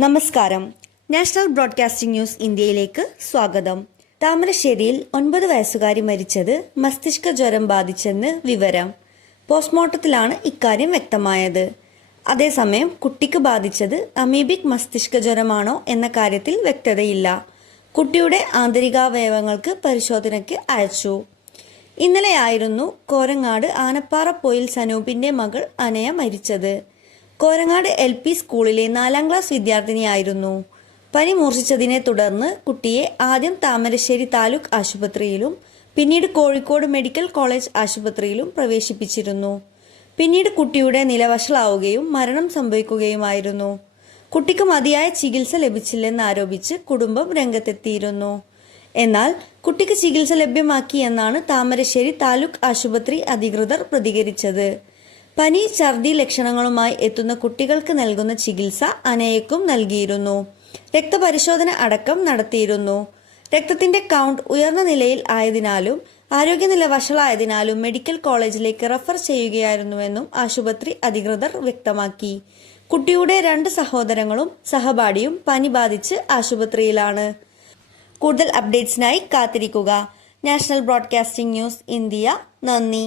നമസ്കാരം. National broadcasting news ഇന്ത്യയിലേക്ക് സ്വാഗതം. താമരശ്ശേരിയിൽ ഒൻപത് വയസ്സുകാരി മരിച്ചത് മസ്തിഷ്ക ജ്വരം ബാധിച്ചെന്ന് വിവരം. പോസ്റ്റ്മോർട്ടത്തിലാണ് ഇക്കാര്യം വ്യക്തമായത്. അതേസമയം കുട്ടിക്ക് ബാധിച്ചത് അമീബിക് മസ്തിഷ്ക ജ്വരമാണോ എന്ന കാര്യത്തിൽ വ്യക്തതയില്ല. കുട്ടിയുടെ ആന്തരികാവയവങ്ങൾക്ക് പരിശോധനയ്ക്ക് അയച്ചു. ഇന്നലെയായിരുന്നു കോരങ്ങാട് ആനപ്പാറ പോയിൽ സനൂപിന്റെ മകൾ അനയ മരിച്ചത്. കോരങ്ങാട് എൽ പി സ്കൂളിലെ നാലാം ക്ലാസ് വിദ്യാർത്ഥിനിയായിരുന്നു. പനി മൂർച്ഛിച്ചതിനെ തുടർന്ന് കുട്ടിയെ ആദ്യം താമരശ്ശേരി താലൂക്ക് ആശുപത്രിയിലും പിന്നീട് കോഴിക്കോട് മെഡിക്കൽ കോളേജ് ആശുപത്രിയിലും പ്രവേശിപ്പിച്ചിരുന്നു. പിന്നീട് കുട്ടിയുടെ നില വഷളാവുകയും മരണം സംഭവിക്കുകയുമായിരുന്നു. കുട്ടിക്ക് മതിയായ ചികിത്സ ലഭിച്ചില്ലെന്ന് ആരോപിച്ച് കുടുംബം രംഗത്തെത്തിയിരുന്നു. എന്നാൽ കുട്ടിക്ക് ചികിത്സ ലഭ്യമാക്കി എന്നാണ് താമരശ്ശേരി താലൂക്ക് ആശുപത്രി അധികൃതർ പ്രതികരിച്ചത്. പനി ഛർദി ലക്ഷണങ്ങളുമായി എത്തുന്ന കുട്ടികൾക്ക് നൽകുന്ന ചികിത്സ അനയക്കും നൽകിയിരുന്നു. രക്തപരിശോധന അടക്കം നടത്തിയിരുന്നു. രക്തത്തിന്റെ കൗണ്ട് ഉയർന്ന നിലയിൽ ആയതിനാലും ആരോഗ്യനില വഷളായതിനാലും മെഡിക്കൽ കോളേജിലേക്ക് റഫർ ചെയ്യുകയായിരുന്നുവെന്നും ആശുപത്രി അധികൃതർ വ്യക്തമാക്കി. കുട്ടിയുടെ രണ്ട് സഹോദരങ്ങളും സഹപാഠിയും പനി ബാധിച്ച് ആശുപത്രിയിലാണ്. കൂടുതൽ അപ്ഡേറ്റ്സിനായി കാത്തിരിക്കുക. National broadcasting news India. നന്ദി.